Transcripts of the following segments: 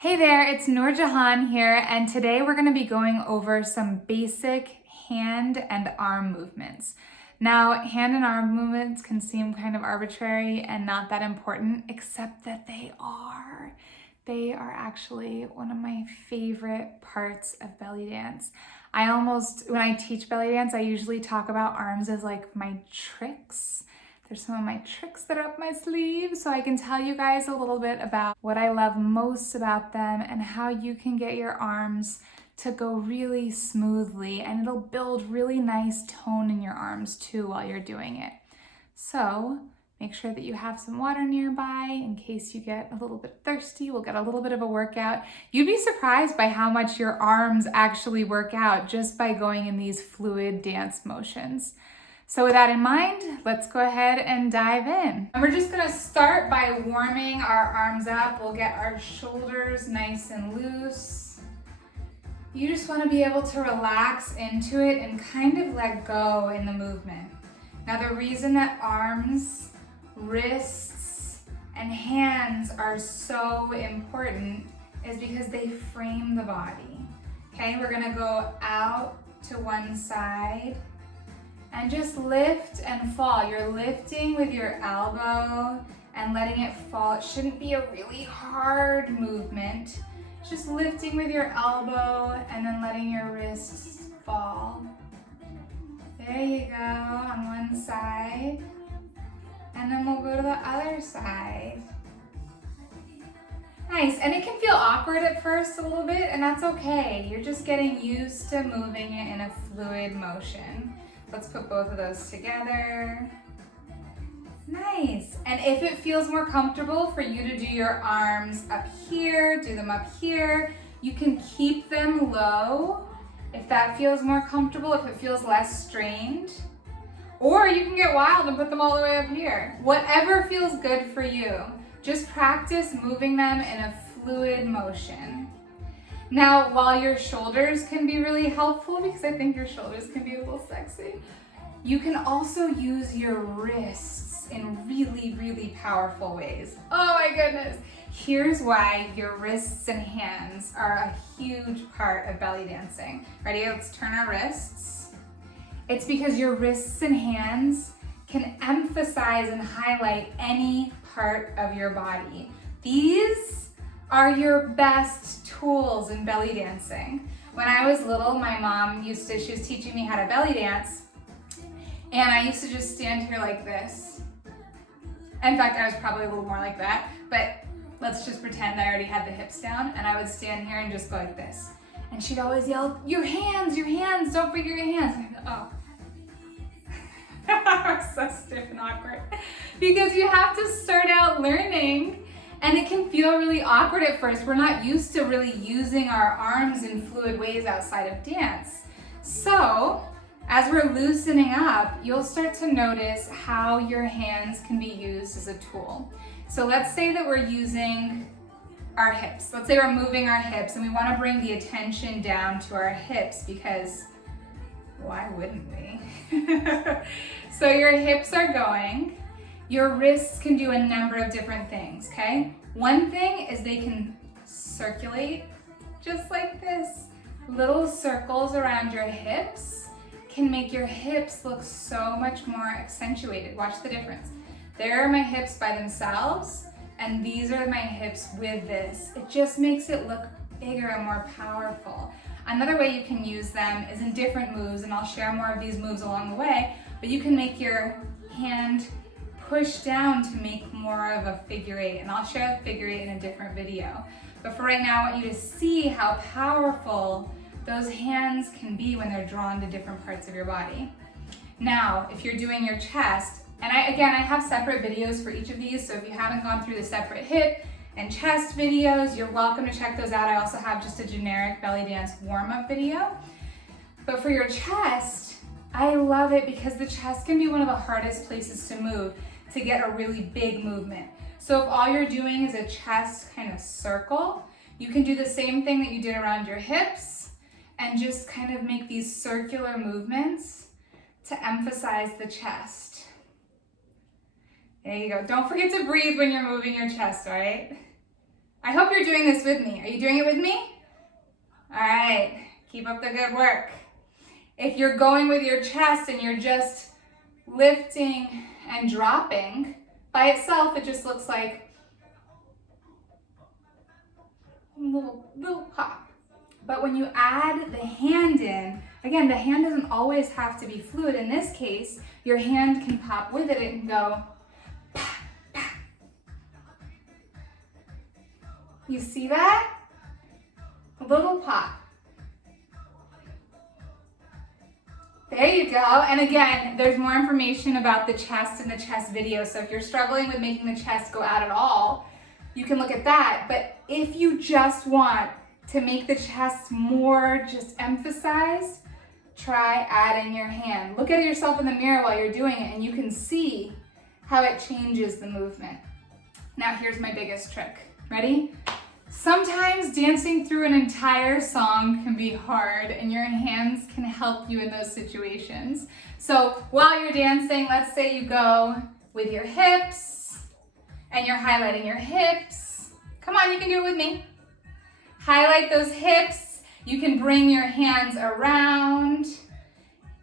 Hey there, it's Nurjahan here, and today we're going to be going over some basic hand and arm movements. Now, hand and arm movements can seem kind of arbitrary and not that important, except that they are. They are actually one of my favorite parts of belly dance. When I teach belly dance, I usually talk about arms as like my tricks. There's some of my tricks that are up my sleeve, so I can tell you guys a little bit about what I love most about them and how you can get your arms to go really smoothly, and it'll build really nice tone in your arms too while you're doing it. So make sure that you have some water nearby in case you get a little bit thirsty. We'll get a little bit of a workout. You'd be surprised by how much your arms actually work out just by going in these fluid dance motions. So with that in mind, let's go ahead and dive in. And we're just gonna start by warming our arms up. We'll get our shoulders nice and loose. You just wanna be able to relax into it and kind of let go in the movement. Now the reason that arms, wrists, and hands are so important is because they frame the body. Okay, we're gonna go out to one side and just lift and fall. You're lifting with your elbow and letting it fall. It shouldn't be a really hard movement. Just lifting with your elbow and then letting your wrists fall. There you go, on one side. And then we'll go to the other side. Nice, and it can feel awkward at first a little bit, and that's okay. You're just getting used to moving it in a fluid motion. Let's put both of those together. Nice. And if it feels more comfortable for you to do your arms up here, do them up here, you can keep them low if that feels more comfortable, if it feels less strained. Or you can get wild and put them all the way up here. Whatever feels good for you. Just practice moving them in a fluid motion. Now, while your shoulders can be really helpful, because I think your shoulders can be a little sexy, you can also use your wrists in really, really powerful ways. Oh my goodness. Here's why your wrists and hands are a huge part of belly dancing. Ready? Let's turn our wrists. It's because your wrists and hands can emphasize and highlight any part of your body. These are your best tools in belly dancing. When I was little, my mom she was teaching me how to belly dance, and I used to just stand here like this. In fact, I was probably a little more like that, but let's just pretend I already had the hips down, and I would stand here and just go like this. And she'd always yell, your hands, don't forget your hands. And I'd go, oh. I was so stiff and awkward. Because you have to start out learning, and it can feel really awkward at first. We're not used to really using our arms in fluid ways outside of dance. So, as we're loosening up, you'll start to notice how your hands can be used as a tool. So let's say that we're using our hips. Let's say we're moving our hips and we want to bring the attention down to our hips because why wouldn't we? So your hips are going. Your wrists can do a number of different things, okay? One thing is they can circulate just like this. Little circles around your hips can make your hips look so much more accentuated. Watch the difference. There are my hips by themselves, and these are my hips with this. It just makes it look bigger and more powerful. Another way you can use them is in different moves, and I'll share more of these moves along the way, but you can make your hand push down to make more of a figure eight, and I'll share a figure eight in a different video. But for right now, I want you to see how powerful those hands can be when they're drawn to different parts of your body. Now, if you're doing your chest, and I have separate videos for each of these, so if you haven't gone through the separate hip and chest videos, you're welcome to check those out. I also have just a generic belly dance warm-up video. But for your chest, I love it because the chest can be one of the hardest places to move to get a really big movement. So if all you're doing is a chest kind of circle, you can do the same thing that you did around your hips and just kind of make these circular movements to emphasize the chest. There you go. Don't forget to breathe when you're moving your chest, all right? I hope you're doing this with me. Are you doing it with me? All right, keep up the good work. If you're going with your chest and you're just lifting and dropping, by itself it just looks like a little pop. But when you add the hand in, again, the hand doesn't always have to be fluid. In this case, your hand can pop with it and go, pa, pa. You see that? A little pop. There you go. And again, there's more information about the chest in the chest video. So if you're struggling with making the chest go out at all, you can look at that. But if you just want to make the chest more just emphasized, try adding your hand. Look at yourself in the mirror while you're doing it and you can see how it changes the movement. Now here's my biggest trick. Ready? Sometimes dancing through an entire song can be hard and your hands can help you in those situations. So while you're dancing, let's say you go with your hips and you're highlighting your hips. Come on, you can do it with me. Highlight those hips. You can bring your hands around.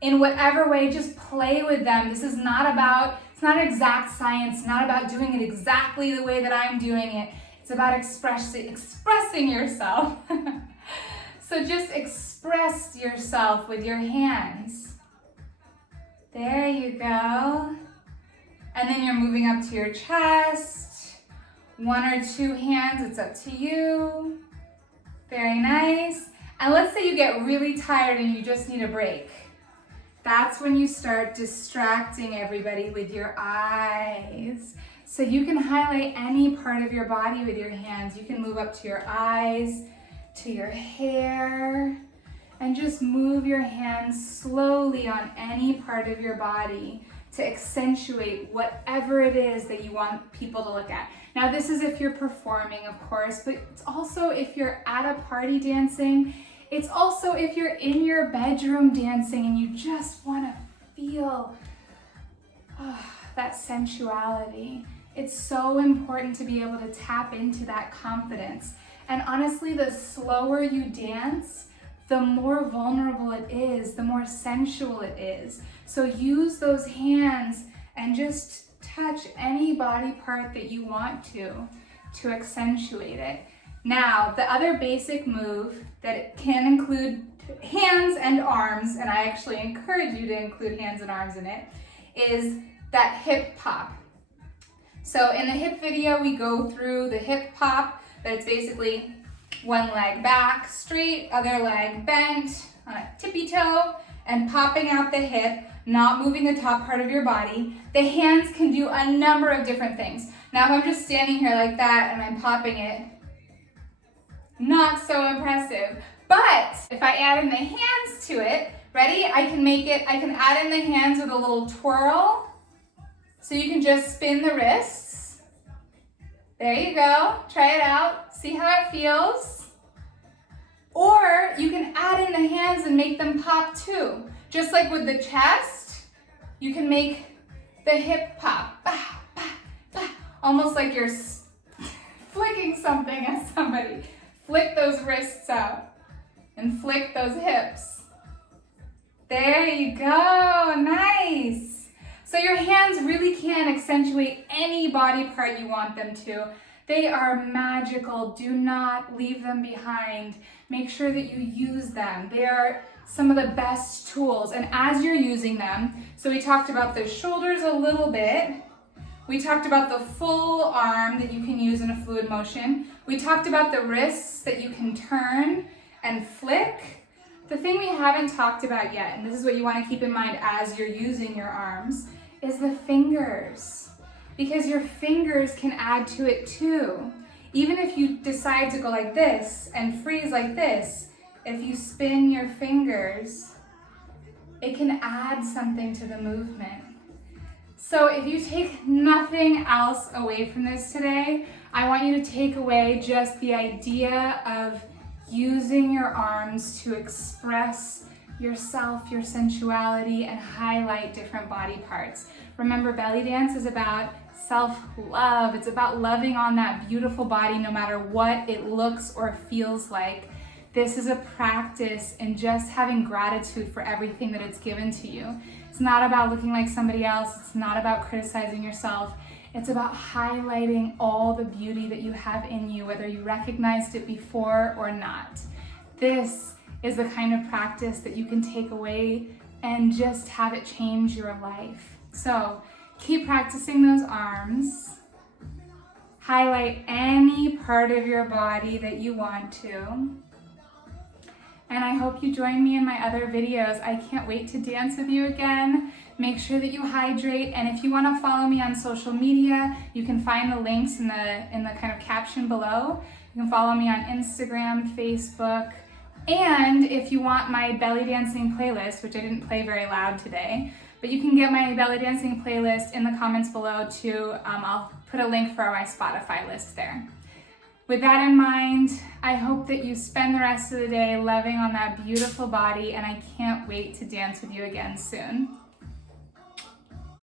In whatever way, just play with them. This is not about, it's not exact science, not about doing it exactly the way that I'm doing it. It's about expressing yourself. So just express yourself with your hands. There you go. And then you're moving up to your chest. 1 or 2 hands, it's up to you. Very nice. And let's say you get really tired and you just need a break. That's when you start distracting everybody with your eyes. So you can highlight any part of your body with your hands. You can move up to your eyes, to your hair, and just move your hands slowly on any part of your body to accentuate whatever it is that you want people to look at. Now this is if you're performing, of course, but it's also if you're at a party dancing. It's also if you're in your bedroom dancing and you just want to feel that sensuality. It's so important to be able to tap into that confidence. And honestly, the slower you dance, the more vulnerable it is, the more sensual it is. So use those hands and just touch any body part that you want to accentuate it. Now, the other basic move that it can include hands and arms, and I actually encourage you to include hands and arms in it, is that hip pop. So in the hip video, we go through the hip pop, but it's basically one leg back, straight, other leg bent on a tippy toe, and popping out the hip, not moving the top part of your body. The hands can do a number of different things. Now, if I'm just standing here like that and I'm popping it, not so impressive. But if I add in the hands to it, ready? I can add in the hands with a little twirl. So you can just spin the wrists. There you go. Try it out. See how it feels. Or you can add in the hands and make them pop too. Just like with the chest, you can make the hip pop. Bah, bah, bah. Almost like you're flicking something at somebody. Flick those wrists out and flick those hips. There you go. Nice. So your hands really can accentuate any body part you want them to. They are magical. Do not leave them behind. Make sure that you use them. They are some of the best tools. And as you're using them, so we talked about the shoulders a little bit. We talked about the full arm that you can use in a fluid motion. We talked about the wrists that you can turn and flick. The thing we haven't talked about yet, and this is what you want to keep in mind as you're using your arms, is the fingers. Because your fingers can add to it too. Even if you decide to go like this and freeze like this, if you spin your fingers, it can add something to the movement. So if you take nothing else away from this today, I want you to take away just the idea of using your arms to express yourself, your sensuality, and highlight different body parts. Remember, belly dance is about self-love. It's about loving on that beautiful body no matter what it looks or feels like. This is a practice in just having gratitude for everything that it's given to you. It's not about looking like somebody else. It's not about criticizing yourself. It's about highlighting all the beauty that you have in you, whether you recognized it before or not. This is the kind of practice that you can take away and just have it change your life. So keep practicing those arms. Highlight any part of your body that you want to. And I hope you join me in my other videos. I can't wait to dance with you again. Make sure that you hydrate, and if you want to follow me on social media, you can find the links in the kind of caption below. You can follow me on Instagram, Facebook, and if you want my belly dancing playlist, which I didn't play very loud today, but you can get my belly dancing playlist in the comments below too. I'll put a link for my Spotify list there. With that in mind, I hope that you spend the rest of the day loving on that beautiful body, and I can't wait to dance with you again soon.